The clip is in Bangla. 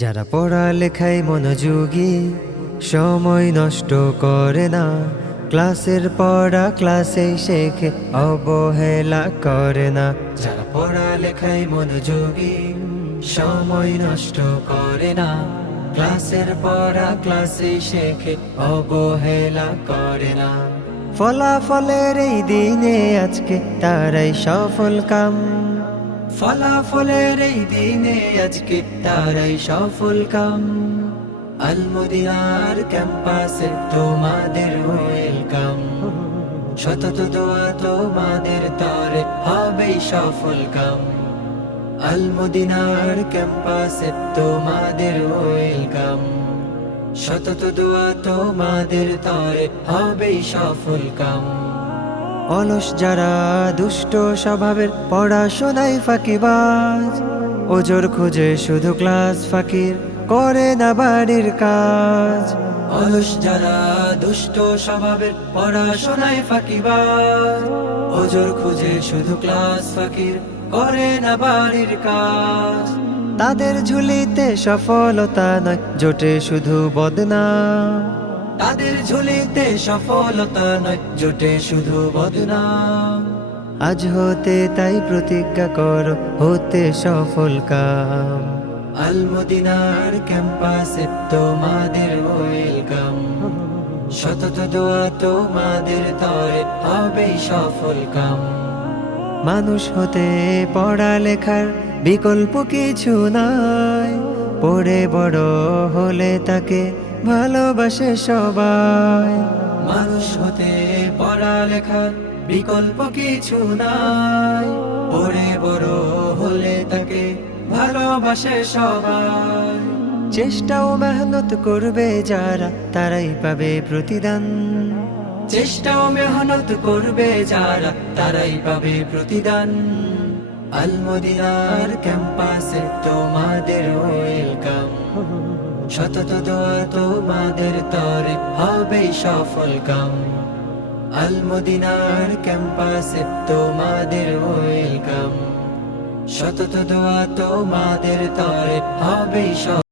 যারা পড়ালেখায় মনোযোগী, সময় নষ্ট করে না, ক্লাসের পড়া ক্লাসেই শেখে, অবহেলা করে না। যারা পড়ালেখায় মনোযোগী, সময় নষ্ট করে না, ক্লাসের পড়া ক্লাসেই শেখে, অবহেলা করে না। ফলাফলের এই দিনে আজকে তারাই সফল কাম, ফলাফলের এই দিনে আজকে তারাই সফল কাম। আল মদিনার ক্যাম্পাসে তোমাদের ওয়েলকাম, শতত দোয়া তোমাদের তরে হবেই সফল কাম। আল মদিনার ক্যাম্পাসে তোমাদের ওয়েলকাম, শতত দোয়া তোমাদের তরে হবেই সফল কাম। অলস যারা দুষ্ট স্বভাবের, পড়াশোনায় ফাঁকিবাজ, ওজোর খুঁজে শুধু ক্লাস ফাঁকির, করে না বাড়ির কাজ। অলস যারা দুষ্ট স্বভাবের, পড়াশোনায় ফাঁকিবাজ, ওজোর খুঁজে শুধু ক্লাস ফাঁকির, করে না বাড়ির কাজ। তাদের ঝুলিতে সফলতা নয়, জোটে শুধু বদনাম। তাদের ঝুলিতে সফলতা নয়, জোটে শুধু বদনাম। আজ হতে তাই প্রতিজ্ঞা করো, হতে সফল কাম। আল মদিনার ক্যাম্পাসে তোমাদের ওয়েলকাম, শতত দোয়া তোমাদের তরে হবেই সফল কাম। মানুষ হতে পড়ালেখার বিকল্প কিছু নাই, পড়ে বড় হলে তাকে ভালোবাসে সবাই। মানুষ হতে পড়ালেখার বিকল্প কিছু নাই, পড়ে বড় হলে তাকে ভালোবাসে সবাই। চেষ্টা ও মেহনত করবে যারা, তারাই পাবে প্রতিদান। চেষ্টা ও মেহনত করবে যারা, তারাই পাবে প্রতিদান। আল মদিনার ক্যাম্পাসে তোমাদের ওয়েলকাম, শতত দোয়া তোমাদের তরে হবেই সফল কাম। আল মদিনার ক্যাম্পাসে তোমাদের ওয়েলকাম, শতত দোয়া তোমাদের তরে হবেই সফল।